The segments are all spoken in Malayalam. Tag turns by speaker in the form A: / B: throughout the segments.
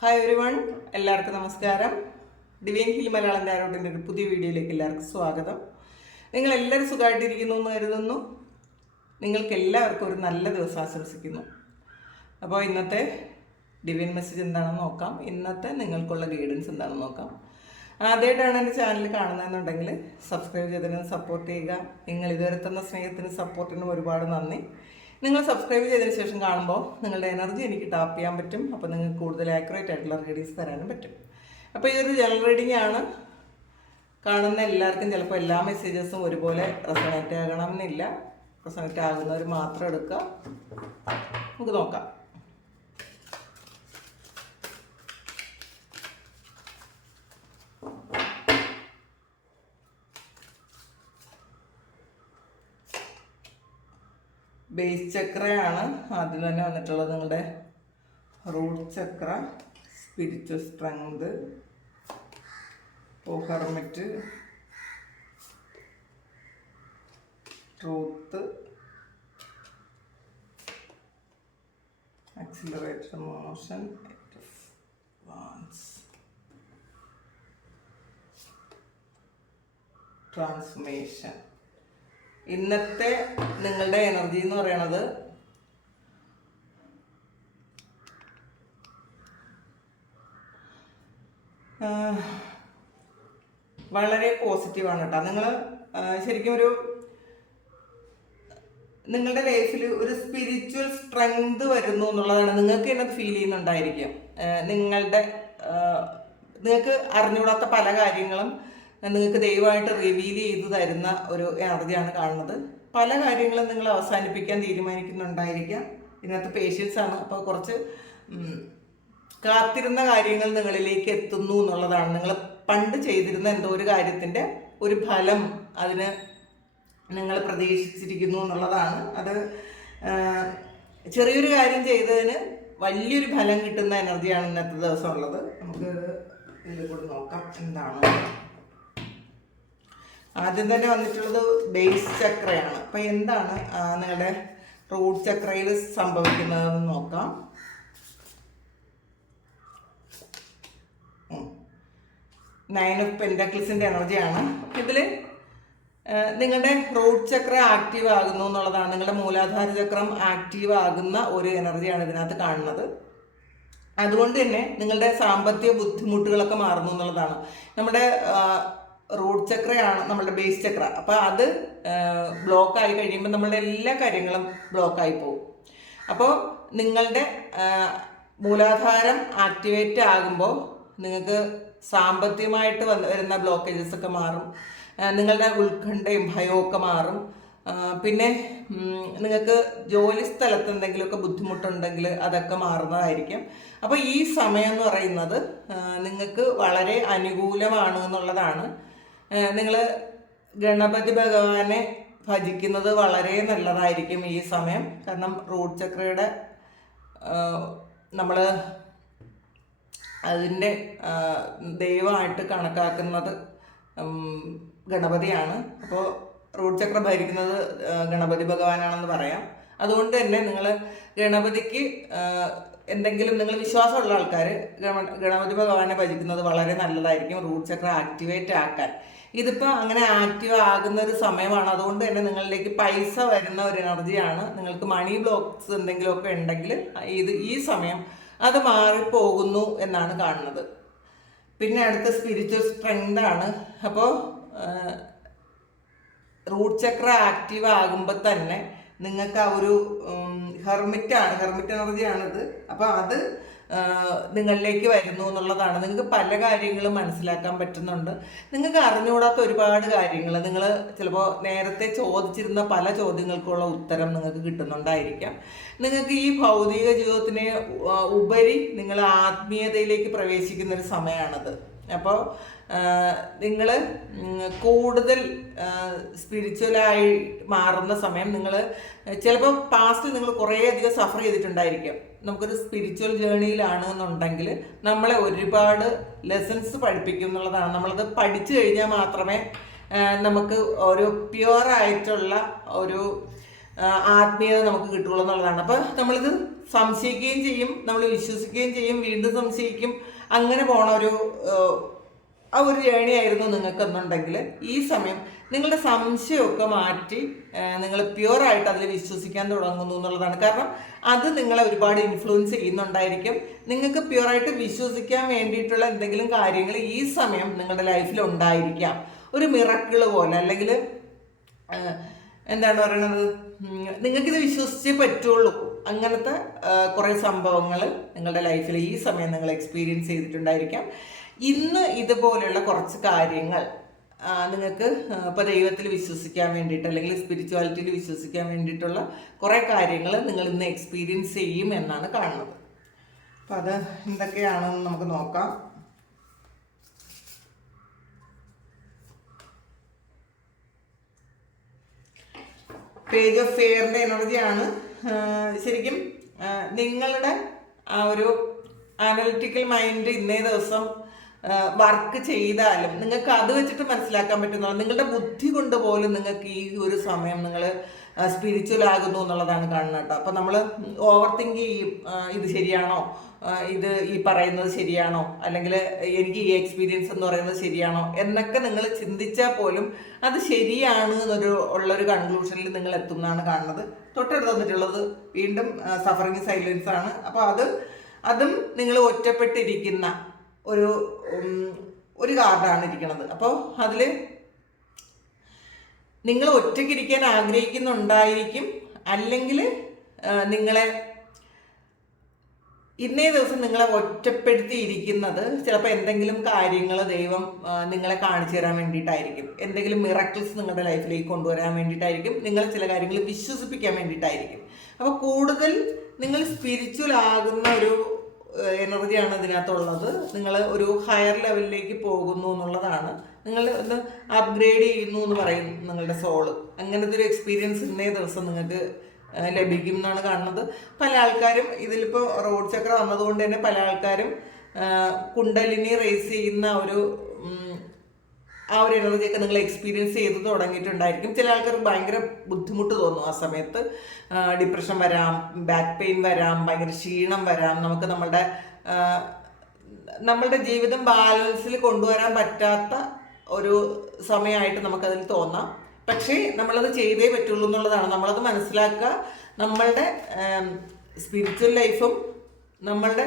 A: ഹായ് ഒരു വൺ എല്ലാവർക്കും നമസ്കാരം. ഡിവൈൻ ഹിൽ മലയാളം ഡയറോട്ടിന്റെ ഒരു പുതിയ വീഡിയോയിലേക്ക് എല്ലാവർക്കും സ്വാഗതം. നിങ്ങൾ എല്ലാവരും സുഖമായിട്ടിരിക്കുന്നു എന്ന് കരുതുന്നു. നിങ്ങൾക്ക് എല്ലാവർക്കും ഒരു നല്ല ദിവസം ആശംസിക്കുന്നു. അപ്പോൾ ഇന്നത്തെ ഡിവൈൻ മെസ്സേജ് എന്താണെന്ന് നോക്കാം. ഇന്നത്തെ നിങ്ങൾക്കുള്ള ഗൈഡൻസ് എന്താണെന്ന് നോക്കാം. ആദ്യമായിട്ടാണ് എന്റെ ചാനൽ കാണുന്നതെന്നുണ്ടെങ്കിൽ സബ്സ്ക്രൈബ് ചെയ്തതിന് സപ്പോർട്ട് ചെയ്യുക. നിങ്ങൾ ഇതുവരെ തന്ന സ്നേഹത്തിനും സപ്പോർട്ടിനും ഒരുപാട് നന്ദി. നിങ്ങൾ സബ്സ്ക്രൈബ് ചെയ്തതിന് ശേഷം കാണുമ്പോൾ നിങ്ങളുടെ എനർജി എനിക്ക് ടാപ്പ് ചെയ്യാൻ പറ്റും. അപ്പോൾ നിങ്ങൾക്ക് കൂടുതൽ ആക്യുറേറ്റ് ആയിട്ടുള്ള റീഡിങ്സ് തരാനും പറ്റും. അപ്പോൾ ഇതൊരു ജനറൽ റീഡിംഗ് ആണ്. കാണുന്ന എല്ലാവർക്കും ചിലപ്പോൾ എല്ലാ മെസ്സേജസും ഒരുപോലെ റെസണേറ്റ് ആകണം എന്നില്ല. റെസണേറ്റ് ആകുന്നവർ മാത്രം എടുക്കുക. നമുക്ക് നോക്കാം. ബേസ് ചക്രയാണ്. ആദ്യം തന്നെ വന്നിട്ടുള്ളത് നിങ്ങളുടെ റൂട്ട് ചക്ര spiritual strength hermit truth accelerator motion transformation ഇന്നത്തെ നിങ്ങളുടെ എനർജി എന്ന് പറയണത് വളരെ പോസിറ്റീവാണ് കേട്ടോ നിങ്ങൾ ശരിക്കും ഒരു നിങ്ങളുടെ ലൈഫിൽ ഒരു സ്പിരിച്വൽ സ്ട്രെങ്ത് വരുന്നു എന്നുള്ളതാണ്. നിങ്ങൾക്ക് തന്നെ ഫീൽ ചെയ്യുന്നുണ്ടായിരിക്കും. നിങ്ങളുടെ നിങ്ങൾക്ക് അറിഞ്ഞുകൂടാത്ത പല കാര്യങ്ങളും നിങ്ങൾക്ക് ദയവായിട്ട് റിവീൽ ചെയ്ത് തരുന്ന ഒരു എനർജിയാണ് കാണുന്നത്. പല കാര്യങ്ങളും നിങ്ങൾ അവസാനിപ്പിക്കാൻ തീരുമാനിക്കുന്നുണ്ടായിരിക്കാം. ഇന്നത്തെ പേഷ്യൻസ് ആണ്. അപ്പോൾ കുറച്ച് കാത്തിരുന്ന കാര്യങ്ങൾ നിങ്ങളിലേക്ക് എത്തുന്നു എന്നുള്ളതാണ്. നിങ്ങൾ പണ്ട് ചെയ്തിരുന്ന എന്തോ ഒരു കാര്യത്തിന്റെ ഒരു ഫലം അതിന് നിങ്ങൾ പ്രതീക്ഷിച്ചിരിക്കുന്നു എന്നുള്ളതാണ്. അത് ചെറിയൊരു കാര്യം ചെയ്തതിന് വലിയൊരു ഫലം കിട്ടുന്ന എനർജിയാണ് ഇന്നത്തെ ദിവസം ഉള്ളത് നമുക്ക് ഇതിൽ കൂടെ നോക്കാം. എന്താണ്? ആദ്യം തന്നെ വന്നിട്ടുള്ളത് ബേസ് ചക്രയാണ്. അപ്പോൾ എന്താണ് നിങ്ങളുടെ റൂട്ട് ചക്രയിൽ സംഭവിക്കുന്നതെന്ന് നോക്കാം. നയൻ ഓഫ് പെൻഡക്കിൾസിന്റെ എനർജിയാണ്. ഇതിൽ നിങ്ങളുടെ റൂട്ട് ചക്ര ആക്റ്റീവ് ആകുന്നു എന്നുള്ളതാണ്. നിങ്ങളുടെ മൂലാധാര ചക്രം ആക്റ്റീവ് ആകുന്ന ഒരു എനർജിയാണ് ഇതിനകത്ത് കാണുന്നത്. അതുകൊണ്ട് തന്നെ നിങ്ങളുടെ സാമ്പത്തിക ബുദ്ധിമുട്ടുകളൊക്കെ മാറുന്നു എന്നുള്ളതാണ്. നമ്മുടെ റൂട്ട് ചക്രയാണ് നമ്മുടെ ബേസ് ചക്ര. അപ്പോൾ അത് ബ്ലോക്ക് ആയി കഴിയുമ്പോൾ നമ്മളുടെ എല്ലാ കാര്യങ്ങളും ബ്ലോക്ക് ആയി പോകും. അപ്പോൾ നിങ്ങളുടെ മൂലാധാരം ആക്ടിവേറ്റ് ആകുമ്പോൾ നിങ്ങൾക്ക് സാമ്പത്തികമായിട്ട് വന്ന് വരുന്ന ബ്ലോക്കേജസ് ഒക്കെ മാറും. നിങ്ങളുടെ ഉത്കണ്ഠയും ഭയവും ഒക്കെ മാറും. പിന്നെ നിങ്ങൾക്ക് ജോലി സ്ഥലത്ത് എന്തെങ്കിലുമൊക്കെ ബുദ്ധിമുട്ടുണ്ടെങ്കിൽ അതൊക്കെ മാറുന്നതായിരിക്കും. അപ്പോൾ ഈ സമയം എന്ന് പറയുന്നത് നിങ്ങൾക്ക് വളരെ അനുകൂലമാണ് എന്നുള്ളതാണ് നിങ്ങൾ ഗണപതി ഭഗവാനെ ഭജിക്കുന്നത് വളരെ നല്ലതായിരിക്കും ഈ സമയം. കാരണം റൂട്ട് ചക്രയുടെ നമ്മൾ അതിന്റെ ദൈവമായിട്ട് കണക്കാക്കുന്നത് ഗണപതിയാണ്. അപ്പോൾ റൂട്ട് ചക്ര ഭരിക്കുന്നത് ഗണപതി ഭഗവാനാണെന്ന് പറയാം. അതുകൊണ്ട് തന്നെ നിങ്ങൾ ഗണപതിക്ക് എന്തെങ്കിലും നിങ്ങൾ വിശ്വാസമുള്ള ആൾക്കാർ ഗണപതി ഭഗവാനെ ഭജിക്കുന്നത് വളരെ നല്ലതായിരിക്കും റൂട്ട് ചക്ര ആക്ടിവേറ്റ് ആക്കാൻ. ഇതിപ്പോൾ അങ്ങനെ ആക്റ്റീവ് ആകുന്ന ഒരു സമയമാണ്. അതുകൊണ്ട് തന്നെ നിങ്ങളിലേക്ക് പൈസ വരുന്ന ഒരു എനർജിയാണ് നിങ്ങൾക്ക് മണി ബ്ലോക്സ് എന്തെങ്കിലുമൊക്കെ ഉണ്ടെങ്കിൽ ഇത് ഈ സമയം അത് മാറിപ്പോകുന്നു എന്നാണ് കാണുന്നത്. പിന്നെ അടുത്ത സ്പിരിച്വൽ സ്ട്രെങ്ത് ആണ്. അപ്പോൾ റൂട്ട് ചക്ര ആക്റ്റീവ് ആകുമ്പോൾ തന്നെ നിങ്ങൾക്ക് ആ ഒരു ഹെർമിറ്റാണ്. ഹെർമിറ്റ് എനർജിയാണിത്. അപ്പോൾ അത് നിങ്ങളിലേക്ക് വരുന്നു എന്നുള്ളതാണ്. നിങ്ങൾക്ക് പല കാര്യങ്ങളും മനസ്സിലാക്കാൻ പറ്റുന്നുണ്ട്. നിങ്ങൾക്ക് അറിഞ്ഞുകൂടാത്ത ഒരുപാട് കാര്യങ്ങൾ. നിങ്ങൾ ചിലപ്പോൾ നേരത്തെ ചോദിച്ചിരുന്ന പല ചോദ്യങ്ങൾക്കുള്ള ഉത്തരം നിങ്ങൾക്ക് കിട്ടുന്നുണ്ടായിരിക്കാം. നിങ്ങൾക്ക് ഈ ഭൗതിക ജീവിതത്തിനെ ഉപരി നിങ്ങൾ ആത്മീയതയിലേക്ക് പ്രവേശിക്കുന്ന ഒരു സമയമാണത് അപ്പോൾ നിങ്ങൾ കൂടുതൽ സ്പിരിച്വലായി മാറുന്ന സമയം നിങ്ങൾ ചിലപ്പോൾ പാസ്റ്റിൽ നിങ്ങൾ കുറേയധികം സഫർ ചെയ്തിട്ടുണ്ടായിരിക്കും. നമുക്കൊരു സ്പിരിച്വൽ ജേണിയിലാണ് എന്നുണ്ടെങ്കിൽ നമ്മളെ ഒരുപാട് ലെസൺസ് പഠിപ്പിക്കും എന്നുള്ളതാണ് നമ്മളത് പഠിച്ചു കഴിഞ്ഞാൽ മാത്രമേ നമുക്ക് ഒരു പ്യുവറായിട്ടുള്ള ഒരു ആത്മീയത നമുക്ക് കിട്ടുള്ളൂ എന്നുള്ളതാണ്. അപ്പോൾ നമ്മളിത് സംശയിക്കുകയും ചെയ്യും നമ്മൾ വിശ്വസിക്കുകയും ചെയ്യും വീണ്ടും സംശയിക്കും. അങ്ങനെ പോണ ഒരു ആ, ഒരു ജേണി ആയിരുന്നു നിങ്ങൾക്കെന്നുണ്ടെങ്കിൽ ഈ സമയം നിങ്ങളുടെ സംശയമൊക്കെ മാറ്റി നിങ്ങൾ പ്യുവറായിട്ട് അതിൽ വിശ്വസിക്കാൻ തുടങ്ങുന്നു എന്നുള്ളതാണ്. കാരണം അത് നിങ്ങളെ ഒരുപാട് ഇൻഫ്ലുവൻസ് ചെയ്യുന്നുണ്ടായിരിക്കും. നിങ്ങൾക്ക് പ്യുവറായിട്ട് വിശ്വസിക്കാൻ വേണ്ടിയിട്ടുള്ള എന്തെങ്കിലും കാര്യങ്ങൾ ഈ സമയം നിങ്ങളുടെ ലൈഫിൽ ഉണ്ടായിരിക്കാം. ഒരു മിറക്കിൾ പോലെ അല്ലെങ്കിൽ എന്താണ് പറയണത്? നിങ്ങൾക്കിത് വിശ്വസിച്ചേ പറ്റുള്ളൂ. അങ്ങനത്തെ കുറേ സംഭവങ്ങൾ നിങ്ങളുടെ ലൈഫിൽ ഈ സമയം നിങ്ങൾ എക്സ്പീരിയൻസ് ചെയ്തിട്ടുണ്ടായിരിക്കാം. ഇന്ന് ഇതുപോലെയുള്ള കുറച്ച് കാര്യങ്ങൾ നിങ്ങൾക്ക് ഇപ്പോൾ ദൈവത്തിൽ വിശ്വസിക്കാൻ വേണ്ടിയിട്ട് അല്ലെങ്കിൽ സ്പിരിച്വാലിറ്റിയിൽ വിശ്വസിക്കാൻ വേണ്ടിയിട്ടുള്ള കുറേ കാര്യങ്ങൾ നിങ്ങൾ ഇന്ന് എക്സ്പീരിയൻസ് ചെയ്യും എന്നാണ് കാണുന്നത്. അപ്പം അത് എന്തൊക്കെയാണെന്ന് നമുക്ക് നോക്കാം. പേജ് ഓഫ് ഫെയറിന്റെ എനർജിയാണ് ശരിക്കും നിങ്ങളുടെ ആ ഒരു അനലിറ്റിക്കൽ മൈൻഡ് ഇന്നേ ദിവസം വർക്ക് ചെയ്താലും നിങ്ങൾക്ക് അത് വെച്ചിട്ട് മനസ്സിലാക്കാൻ പറ്റുന്ന നിങ്ങളുടെ ബുദ്ധി കൊണ്ട് പോലും നിങ്ങൾക്ക് ഈ ഒരു സമയം നിങ്ങൾ സ്പിരിച്വൽ ആകുന്നു എന്നുള്ളതാണ് കാണുന്നത് കേട്ടോ. അപ്പോൾ നമ്മൾ ഓവർ തിങ്ക് ചെയ്യും ഇത് ശരിയാണോ? ഇത് ഈ പറയുന്നത് ശരിയാണോ? അല്ലെങ്കിൽ എനിക്ക് ഈ എക്സ്പീരിയൻസ് എന്ന് പറയുന്നത് ശരിയാണോ? എന്നൊക്കെ നിങ്ങൾ ചിന്തിച്ചാൽ പോലും അത് ശരിയാണ് എന്നൊരു ഉള്ളൊരു കൺക്ലൂഷനിൽ നിങ്ങൾ എത്തുന്നതാണ് കാണുന്നത്. തൊട്ടടുത്ത് വന്നിട്ടുള്ളത് വീണ്ടും സഫറിങ് സൈലൻസ് ആണ്. അപ്പോൾ അത് അതും നിങ്ങൾ ഒറ്റപ്പെട്ടിരിക്കുന്ന ഒരു ഒരു കാർഡാണ് ഇരിക്കുന്നത് അപ്പോൾ അതിൽ നിങ്ങൾ ഒറ്റയ്ക്കിരിക്കാൻ ആഗ്രഹിക്കുന്നുണ്ടായിരിക്കും. അല്ലെങ്കിൽ നിങ്ങളെ ഇന്നേ ദിവസം നിങ്ങളെ ഒറ്റപ്പെടുത്തിയിരിക്കുന്നത് ചിലപ്പോൾ എന്തെങ്കിലും കാര്യങ്ങൾ ദൈവം നിങ്ങളെ കാണിച്ചു തരാൻ വേണ്ടിയിട്ടായിരിക്കും. എന്തെങ്കിലും മിറക്കിൾസ് നിങ്ങളുടെ ലൈഫിലേക്ക് കൊണ്ടുവരാൻ വേണ്ടിയിട്ടായിരിക്കും. നിങ്ങൾ ചില കാര്യങ്ങൾ വിശ്വസിപ്പിക്കാൻ വേണ്ടിയിട്ടായിരിക്കും. അപ്പോൾ കൂടുതൽ നിങ്ങൾ സ്പിരിച്വൽ ആകുന്ന ഒരു എനർജിയാണ് ഇതിനകത്തുള്ളത്. നിങ്ങൾ ഒരു ഹയർ ലെവലിലേക്ക് പോകുന്നു എന്നുള്ളതാണ്. നിങ്ങൾ ഒന്ന് അപ്ഗ്രേഡ് ചെയ്യുന്നു എന്ന് പറയും നിങ്ങളുടെ സോൾ അങ്ങനത്തെ ഒരു എക്സ്പീരിയൻസ് ഇന്നേ ദിവസം നിങ്ങൾക്ക് ലഭിക്കും എന്നാണ് കാണുന്നത്. പല ആൾക്കാരും ഇതിലിപ്പോൾ റോഡ് ചക്ര വന്നതുകൊണ്ട് തന്നെ പല ആൾക്കാരും കുണ്ടലിനി റേസ് ചെയ്യുന്ന ഒരു ആ ഒരു എനർജിയൊക്കെ നിങ്ങൾ എക്സ്പീരിയൻസ് ചെയ്ത് തുടങ്ങിയിട്ടുണ്ടായിരിക്കും. ചില ആൾക്കാർക്ക് ഭയങ്കര ബുദ്ധിമുട്ട് തോന്നും ആ സമയത്ത്. ഡിപ്രഷൻ വരാം ബാക്ക് പെയിൻ വരാം ഭയങ്കര ക്ഷീണം വരാം. നമുക്ക് നമ്മളുടെ നമ്മളുടെ ജീവിതം ബാലൻസിൽ കൊണ്ടുവരാൻ പറ്റാത്ത ഒരു സമയമായിട്ട് നമുക്കതിൽ തോന്നാം. പക്ഷേ നമ്മളത് ചെയ്തേ പറ്റുള്ളൂ എന്നുള്ളതാണ്. നമ്മളത് മനസ്സിലാക്കുക. നമ്മളുടെ സ്പിരിച്വൽ ലൈഫും നമ്മളുടെ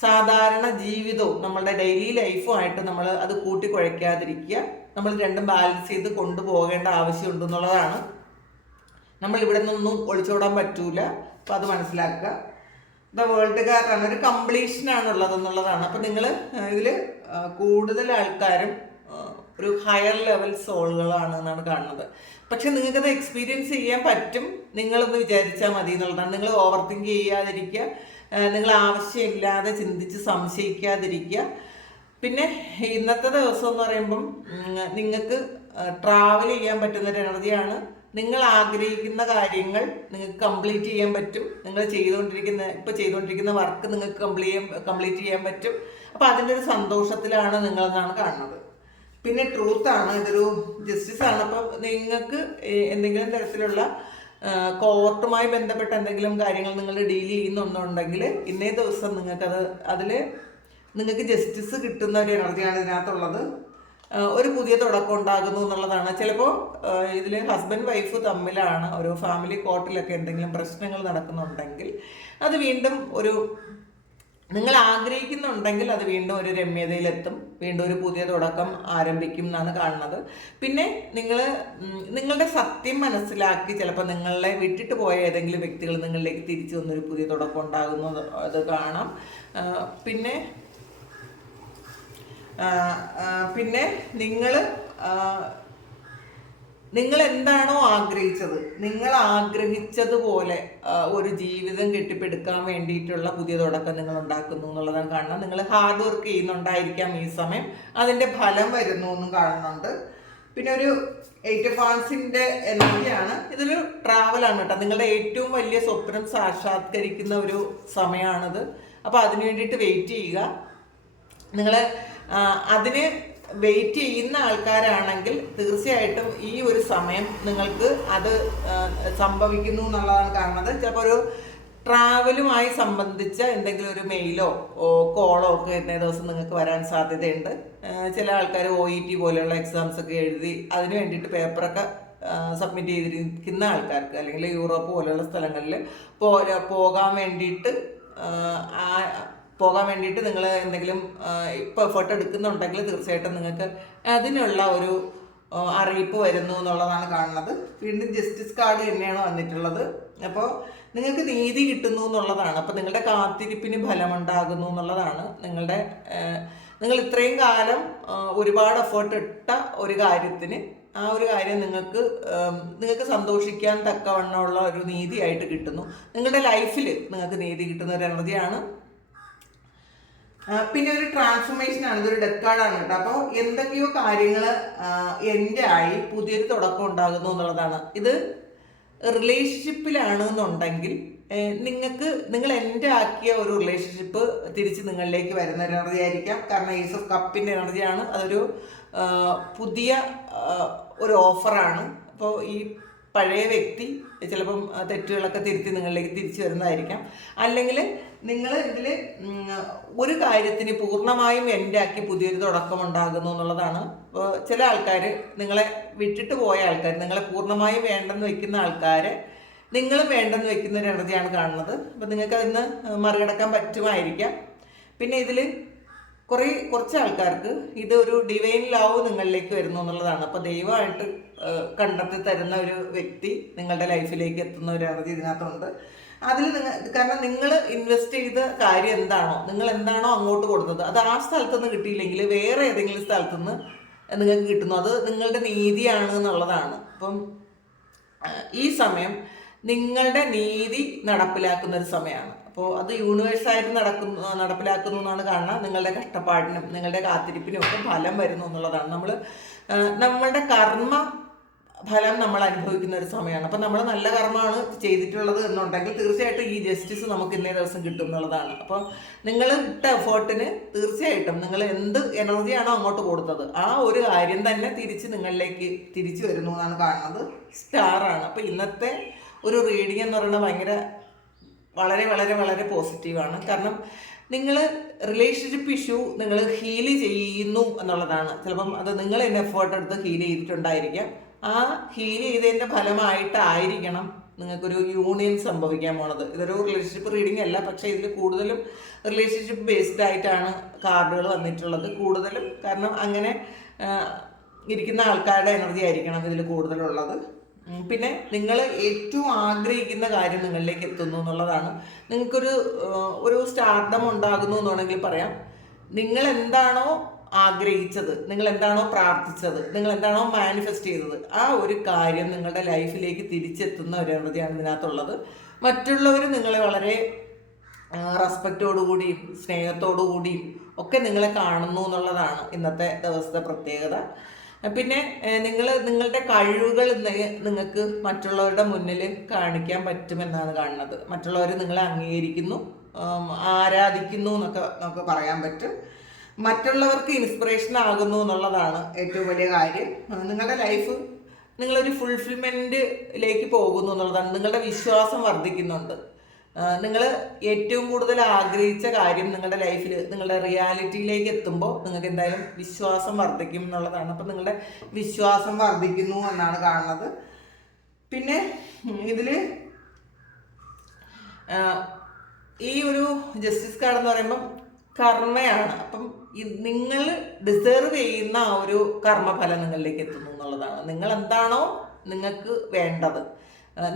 A: സാധാരണ ജീവിതവും നമ്മളുടെ ഡെയിലി ലൈഫും ആയിട്ട് നമ്മൾ അത് കൂട്ടി കുഴയ്ക്കാതിരിക്കുക. നമ്മൾ രണ്ടും ബാലൻസ് ചെയ്ത് കൊണ്ടുപോകേണ്ട ആവശ്യമുണ്ടെന്നുള്ളതാണ് നമ്മൾ ഇവിടെ നിന്നൊന്നും ഒളിച്ചോടാൻ പറ്റൂല. അപ്പം അത് മനസ്സിലാക്കുക. ദ വേൾഡ് കാർഡാണ്. ഒരു കംപ്ലീഷനാണ് ആണുള്ളത് എന്നുള്ളതാണ്. അപ്പം നിങ്ങൾ ഇതിൽ കൂടുതൽ ആൾക്കാരും ഒരു ഹയർ ലെവൽ സോളുകളാണ് എന്നാണ് കാണുന്നത്. പക്ഷെ നിങ്ങൾക്കത് എക്സ്പീരിയൻസ് ചെയ്യാൻ പറ്റും. നിങ്ങളൊന്ന് വിചാരിച്ചാൽ മതി എന്നുള്ളതാണ്. നിങ്ങൾ ഓവർ തിങ്ക് ചെയ്യാതിരിക്കുക നിങ്ങൾ ആവശ്യമില്ലാതെ ചിന്തിച്ച് സംശയിക്കാതിരിക്കുക. പിന്നെ ഇന്നത്തെ ദിവസം എന്ന് പറയുമ്പം നിങ്ങൾക്ക് ട്രാവൽ ചെയ്യാൻ പറ്റുന്ന ഒരു എനർജിയാണ് നിങ്ങൾ ആഗ്രഹിക്കുന്ന കാര്യങ്ങൾ നിങ്ങൾക്ക് കംപ്ലീറ്റ് ചെയ്യാൻ പറ്റും. നിങ്ങൾ ചെയ്തുകൊണ്ടിരിക്കുന്ന ഇപ്പോൾ ചെയ്തുകൊണ്ടിരിക്കുന്ന വർക്ക് നിങ്ങൾക്ക് കംപ്ലീറ്റ് ചെയ്യാൻ കംപ്ലീറ്റ് ചെയ്യാൻ പറ്റും. അപ്പോൾ അതിന്റെ ഒരു സന്തോഷത്തിലാണ് നിങ്ങളെന്നാണ് കാണുന്നത്. പിന്നെ ട്രൂത്ത് ആണ്. ഇതൊരു ജസ്റ്റിസ് ആണ്. അപ്പം നിങ്ങൾക്ക് എന്തെങ്കിലും തരത്തിലുള്ള കോർട്ടുമായി ബന്ധപ്പെട്ട എന്തെങ്കിലും കാര്യങ്ങൾ നിങ്ങൾ ഡീൽ ചെയ്യുന്നുണ്ടെങ്കിൽ ഇന്നേ ദിവസം നിങ്ങൾക്കത് അതിൽ നിങ്ങൾക്ക് ജസ്റ്റിസ് കിട്ടുന്ന ഒരു എനർജിയാണ് ഇതിനകത്തുള്ളത്. ഒരു പുതിയ തുടക്കം ഉണ്ടാകുന്നു എന്നുള്ളതാണ്. ചിലപ്പോൾ ഇതിൽ ഹസ്ബൻഡ് വൈഫ് തമ്മിലാണ് ഒരു ഫാമിലി കോർട്ടിലൊക്കെ എന്തെങ്കിലും പ്രശ്നങ്ങൾ നടക്കുന്നുണ്ടെങ്കിൽ അത് വീണ്ടും ഒരു നിങ്ങൾ ആഗ്രഹിക്കുന്നുണ്ടെങ്കിൽ അത് വീണ്ടും ഒരു രമ്യതയിലെത്തും. വീണ്ടും ഒരു പുതിയ തുടക്കം ആരംഭിക്കും എന്നാണ് കാണുന്നത്. പിന്നെ നിങ്ങൾ നിങ്ങളുടെ സത്യം മനസ്സിലാക്കി ചിലപ്പോൾ നിങ്ങളെ വിട്ടിട്ട് പോയ ഏതെങ്കിലും വ്യക്തികൾ നിങ്ങളിലേക്ക് തിരിച്ചു വന്നൊരു പുതിയ തുടക്കം ഉണ്ടാകുന്നത് അത് കാണാം. പിന്നെ പിന്നെ നിങ്ങൾ നിങ്ങൾ എന്താണോ ആഗ്രഹിച്ചത്? നിങ്ങൾ ആഗ്രഹിച്ചതുപോലെ ഒരു ജീവിതം കെട്ടിപ്പടുക്കാൻ വേണ്ടിയിട്ടുള്ള പുതിയ തുടക്കം നിങ്ങൾ ഉണ്ടാക്കുന്നു എന്നുള്ളതാണ് കാണണം നിങ്ങൾ ഹാർഡ് വർക്ക് ചെയ്യുന്നുണ്ടായിരിക്കാം ഈ സമയം. അതിന്റെ ഫലം വരുന്നു എന്നും കാണുന്നുണ്ട്. പിന്നെ ഒരു എയ്റ്റ് ഫാൻസിന്റെ എനർജിയാണ്. ഇതൊരു ആണ് കേട്ടോ. നിങ്ങളുടെ ഏറ്റവും വലിയ സ്വപ്നം സാക്ഷാത്കരിക്കുന്ന ഒരു സമയമാണിത്. അപ്പോൾ അതിന് വേണ്ടിയിട്ട് വെയിറ്റ് ചെയ്യുക. നിങ്ങൾ അതിന് വെയിറ്റ് ചെയ്യുന്ന ആൾക്കാരാണെങ്കിൽ തീർച്ചയായിട്ടും ഈ ഒരു സമയം നിങ്ങൾക്ക് അത് സംഭവിക്കുന്നു എന്നുള്ളതാണ് കാരണം ചിലപ്പോൾ ഒരു ട്രാവലുമായി സംബന്ധിച്ച എന്തെങ്കിലും ഒരു മെയിലോ കോളോ ഒക്കെ ഇന്നേ ദിവസം നിങ്ങൾക്ക് വരാൻ സാധ്യതയുണ്ട്. ചില ആൾക്കാർ ഒ ഇ ടി പോലെയുള്ള എക്സാംസ് ഒക്കെ എഴുതി അതിന് വേണ്ടിയിട്ട് പേപ്പറൊക്കെ സബ്മിറ്റ് ചെയ്തിരിക്കുന്ന ആൾക്കാർക്ക് അല്ലെങ്കിൽ യൂറോപ്പ് പോലെയുള്ള സ്ഥലങ്ങളിൽ പോകാൻ വേണ്ടിയിട്ട് പോകാൻ വേണ്ടിയിട്ട് നിങ്ങൾ എന്തെങ്കിലും ഇപ്പോൾ എഫേർട്ട് എടുക്കുന്നുണ്ടെങ്കിൽ തീർച്ചയായിട്ടും നിങ്ങൾക്ക് അതിനുള്ള ഒരു അറിയിപ്പ് വരുന്നു എന്നുള്ളതാണ് കാണുന്നത്. വീണ്ടും ജസ്റ്റിസ് കാർഡ് തന്നെയാണ് വന്നിട്ടുള്ളത്. അപ്പോൾ നിങ്ങൾക്ക് നീതി കിട്ടുന്നു എന്നുള്ളതാണ്. അപ്പോൾ നിങ്ങളുടെ കാത്തിരിപ്പിന് ഫലമുണ്ടാകുന്നു എന്നുള്ളതാണ് നിങ്ങളുടെ നിങ്ങൾ ഇത്രയും കാലം ഒരുപാട് എഫേർട്ട് ഇട്ട ഒരു കാര്യത്തിന് ആ ഒരു കാര്യം നിങ്ങൾക്ക് നിങ്ങൾക്ക് സന്തോഷിക്കാൻ തക്കവണ്ണമുള്ള ഒരു നീതിയായിട്ട് കിട്ടുന്നു. നിങ്ങളുടെ ലൈഫിൽ നിങ്ങൾക്ക് നീതി കിട്ടുന്ന ഒരു എനർജിയാണ് പിന്നെ ഒരു ട്രാൻസ്ഫോർമേഷൻ ആണ് ഇതൊരു ഡെത്ത് കാർഡാണ് കേട്ടോ. അപ്പോൾ എന്തൊക്കെയോ കാര്യങ്ങൾ എന്റെ ആയി പുതിയൊരു തുടക്കം ഉണ്ടാകുന്നു എന്നുള്ളതാണ്. ഇത് റിലേഷൻഷിപ്പിലാണ് എന്നുണ്ടെങ്കിൽ നിങ്ങൾക്ക് നിങ്ങൾ എന്റെ ആക്കിയ ഒരു റിലേഷൻഷിപ്പ് തിരിച്ച് നിങ്ങളിലേക്ക് വരുന്ന ഒരു എനർജി ആയിരിക്കാം. കാരണം ഈസ് ഓഫ് കപ്പിന്റെ എനർജിയാണ് അതൊരു പുതിയ ഒരു ഓഫറാണ് അപ്പോൾ ഈ പഴയ വ്യക്തി ചിലപ്പം തെറ്റുകളൊക്കെ തിരുത്തി നിങ്ങളിലേക്ക് തിരിച്ചു വരുന്നതായിരിക്കാം. അല്ലെങ്കിൽ നിങ്ങൾ ഇതിൽ ഒരു കാര്യത്തിന് പൂർണമായും എന്റെ ആക്കി പുതിയൊരു തുടക്കം ഉണ്ടാകുന്നു എന്നുള്ളതാണ്. ചില ആൾക്കാർ നിങ്ങളെ വിട്ടിട്ട് പോയ ആൾക്കാർ നിങ്ങളെ പൂർണമായും വേണ്ടെന്ന് വെക്കുന്ന ആൾക്കാരെ നിങ്ങളും വേണ്ടെന്ന് വെക്കുന്ന ഒരു എനർജിയാണ് കാണുന്നത്. അപ്പം നിങ്ങൾക്ക് അതിന് മറികടക്കാൻ പറ്റുമായിരിക്കാം. പിന്നെ ഇതിൽ കുറേ കുറച്ച് ആൾക്കാർക്ക് ഇത് ഒരു ഡിവൈൻ ലവ് നിങ്ങളിലേക്ക് വരുന്നു എന്നുള്ളതാണ്. അപ്പോൾ ദൈവമായിട്ട് കണ്ടെത്തി തരുന്ന ഒരു വ്യക്തി നിങ്ങളുടെ ലൈഫിലേക്ക് എത്തുന്ന ഒരു എനർജി ഇതിനകത്തുണ്ട്. അതിൽ നിങ്ങൾ കാരണം നിങ്ങൾ ഇൻവെസ്റ്റ് ചെയ്ത കാര്യം എന്താണോ നിങ്ങൾ എന്താണോ അങ്ങോട്ട് കൊടുത്തത് അത് ആ സ്ഥലത്തു നിന്ന് കിട്ടിയില്ലെങ്കിൽ വേറെ ഏതെങ്കിലും സ്ഥലത്തു നിന്ന് നിങ്ങൾക്ക് കിട്ടുന്നു. അത് നിങ്ങളുടെ നീതിയാണ് എന്നുള്ളതാണ്. അപ്പം ഈ സമയം നിങ്ങളുടെ നീതി നടപ്പിലാക്കുന്ന ഒരു സമയമാണ് അപ്പോൾ അത് യൂണിവേഴ്സായിട്ട് നടക്കുന്നു നടപ്പിലാക്കുന്നു എന്നാണ് കാരണം നിങ്ങളുടെ കഷ്ടപ്പാടിനും നിങ്ങളുടെ കാത്തിരിപ്പിനും ഒക്കെ ഫലം വരുന്നു എന്നുള്ളതാണ്. നമ്മൾ നമ്മളുടെ കർമ്മ ഫലം നമ്മൾ അനുഭവിക്കുന്ന ഒരു സമയമാണ്. അപ്പം നമ്മൾ നല്ല കർമ്മമാണ് ചെയ്തിട്ടുള്ളത് എന്നുണ്ടെങ്കിൽ തീർച്ചയായിട്ടും ഈ ജസ്റ്റിസ് നമുക്ക് ഇന്നേ ദിവസം കിട്ടും എന്നുള്ളതാണ്. അപ്പോൾ നിങ്ങൾ ഇട്ട എഫേർട്ടിന് തീർച്ചയായിട്ടും നിങ്ങൾ എന്ത് എനർജിയാണോ അങ്ങോട്ട് കൊടുത്തത് ആ ഒരു കാര്യം തന്നെ തിരിച്ച് നിങ്ങളിലേക്ക് തിരിച്ചു വരുന്നു എന്നാണ് കാണുന്നത്. സ്റ്റാറാണ് അപ്പോൾ ഇന്നത്തെ ഒരു റീഡിംഗ് എന്ന് പറയുന്നത് ഭയങ്കര വളരെ വളരെ വളരെ പോസിറ്റീവാണ് കാരണം നിങ്ങൾ റിലേഷൻഷിപ്പ് ഇഷ്യൂ നിങ്ങൾ ഹീൽ ചെയ്യുന്നു എന്നുള്ളതാണ്. ചിലപ്പം അത് നിങ്ങൾ തന്നെ എഫേർട്ട് എടുത്ത് ഹീൽ ചെയ്തിട്ടുണ്ടായിരിക്കാം. ആ ഹീൽ ചെയ്തതിന്റെ ഫലമായിട്ടായിരിക്കണം നിങ്ങൾക്കൊരു യൂണിയൻ സംഭവിക്കാൻ പോണത്. ഇതൊരു റിലേഷൻഷിപ്പ് റീഡിംഗ് അല്ല പക്ഷേ ഇതിൽ കൂടുതലും റിലേഷൻഷിപ്പ് ബേസ്ഡ് ആയിട്ടാണ് കാർഡുകൾ വന്നിട്ടുള്ളത്. കൂടുതലും കാരണം അങ്ങനെ ഇരിക്കുന്ന ആൾക്കാരുടെ എനർജി ആയിരിക്കണം ഇതിൽ കൂടുതലുള്ളത്. പിന്നെ നിങ്ങൾ ഏറ്റവും ആഗ്രഹിക്കുന്ന കാര്യം നിങ്ങളിലേക്ക് എത്തുന്നു എന്നുള്ളതാണ്. നിങ്ങൾക്കൊരു ഒരു സ്റ്റാർഡം ഉണ്ടാകുന്നു എന്ന് വേണമെങ്കിൽ പറയാം. നിങ്ങൾ എന്താണോ ആഗ്രഹിച്ചത് നിങ്ങൾ എന്താണോ പ്രാർത്ഥിച്ചത് നിങ്ങൾ എന്താണോ മാനിഫെസ്റ്റ് ചെയ്തത് ആ ഒരു കാര്യം നിങ്ങളുടെ ലൈഫിലേക്ക് തിരിച്ചെത്തുന്ന ഒരു അനുമതിയാണ് ഇതിനകത്തുള്ളത്. മറ്റുള്ളവർ നിങ്ങളെ വളരെ റെസ്പെക്റ്റോടുകൂടിയും സ്നേഹത്തോടുകൂടിയും ഒക്കെ നിങ്ങളെ കാണുന്നു എന്നുള്ളതാണ് ഇന്നത്തെ ദിവസത്തെ പ്രത്യേകത. പിന്നെ നിങ്ങൾ നിങ്ങളുടെ കഴിവുകൾ നിങ്ങൾക്ക് മറ്റുള്ളവരുടെ മുന്നിൽ കാണിക്കാൻ പറ്റുമെന്നാണ് കാണുന്നത്. മറ്റുള്ളവർ നിങ്ങളെ അംഗീകരിക്കുന്നു ആരാധിക്കുന്നു എന്നൊക്കെ നമുക്ക് പറയാൻ പറ്റും. മറ്റുള്ളവർക്ക് ഇൻസ്പിറേഷൻ ആകുന്നു എന്നുള്ളതാണ് ഏറ്റവും വലിയ കാര്യം. നിങ്ങളുടെ ലൈഫ് നിങ്ങളൊരു ഫുൾഫിൽമെന്റിലേക്ക് പോകുന്നു എന്നുള്ളതാണ്. നിങ്ങളുടെ വിശ്വാസം വർദ്ധിക്കുന്നുണ്ട്. നിങ്ങൾ ഏറ്റവും കൂടുതൽ ആഗ്രഹിച്ച കാര്യം നിങ്ങളുടെ ലൈഫിൽ നിങ്ങളുടെ റിയാലിറ്റിയിലേക്ക് എത്തുമ്പോൾ നിങ്ങൾക്ക് എന്തായാലും വിശ്വാസം വർദ്ധിക്കും എന്നുള്ളതാണ്. അപ്പം നിങ്ങളുടെ വിശ്വാസം വർദ്ധിക്കുന്നു എന്നാണ് കാണുന്നത്. പിന്നെ ഇതിൽ ഈ ഒരു ജസ്റ്റിസ് കാർഡ് എന്ന് പറയുമ്പം കർമ്മയാണ്. അപ്പം നിങ്ങൾ ഡിസേർവ് ചെയ്യുന്ന ആ ഒരു കർമ്മഫലം നിങ്ങളിലേക്ക് എത്തുന്നു എന്നുള്ളതാണ്. നിങ്ങൾ എന്താണോ നിങ്ങൾക്ക് വേണ്ടത്.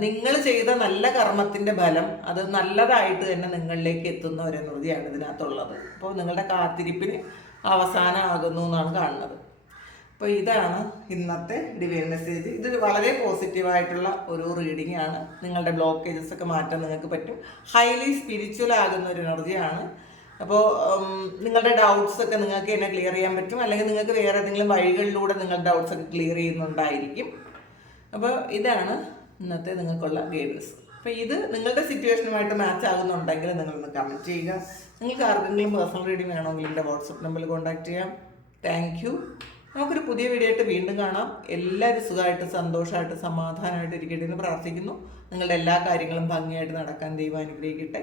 A: നിങ്ങൾ ചെയ്ത നല്ല കർമ്മത്തിന്റെ ഫലം അത് നല്ലതായിട്ട് തന്നെ നിങ്ങളിലേക്ക് എത്തുന്ന ഒരു എനർജിയാണ് ഇതിനകത്തുള്ളത്. അപ്പോൾ നിങ്ങളുടെ കാത്തിരിപ്പിന് അവസാനമാകുന്നു എന്നാണ് കാണുന്നത്. അപ്പോൾ ഇതാണ് ഇന്നത്തെ ഡിവൈൻ മെസ്സേജ് ഇത് വളരെ പോസിറ്റീവായിട്ടുള്ള ഒരു റീഡിംഗ് ആണ്. നിങ്ങളുടെ ബ്ലോക്കേജസ് ഒക്കെ മാറ്റാൻ നിങ്ങൾക്ക് പറ്റും. ഹൈലി സ്പിരിച്വൽ ആകുന്ന ഒരു എനർജിയാണ് അപ്പോൾ നിങ്ങളുടെ ഡൗട്ട്സ് ഒക്കെ നിങ്ങൾക്ക് എന്നെ ക്ലിയർ ചെയ്യാൻ പറ്റും. അല്ലെങ്കിൽ നിങ്ങൾക്ക് വേറെ ഏതെങ്കിലും വഴികളിലൂടെ നിങ്ങളുടെ ഡൗട്ട്സ് ഒക്കെ ക്ലിയർ ചെയ്യുന്നുണ്ടായിരിക്കും. അപ്പോൾ ഇതാണ് ഇന്നത്തെ നിങ്ങൾക്കുള്ള ഗൈഡൻസ് അപ്പോൾ ഇത് നിങ്ങളുടെ സിറ്റുവേഷനുമായിട്ട് മാച്ച് ആകുന്നുണ്ടെങ്കിൽ നിങ്ങളൊന്ന് കമന്റ് ചെയ്യുക. നിങ്ങൾക്ക് ആർക്കെങ്കിലും പേഴ്സണൽ റീഡിംഗ് വേണമെങ്കിൽ എന്റെ വാട്സപ്പ് നമ്പറിൽ കോൺടാക്റ്റ് ചെയ്യാം. താങ്ക് യു നമുക്കൊരു പുതിയ വീഡിയോ ആയിട്ട് വീണ്ടും കാണാം. എല്ലാവരും സുഖമായിട്ട് സന്തോഷമായിട്ട് സമാധാനമായിട്ട് ഇരിക്കട്ടെ എന്ന് പ്രാർത്ഥിക്കുന്നു. നിങ്ങളുടെ എല്ലാ കാര്യങ്ങളും ഭംഗിയായിട്ട് നടക്കാൻ ദൈവം അനുഗ്രഹിക്കട്ടെ.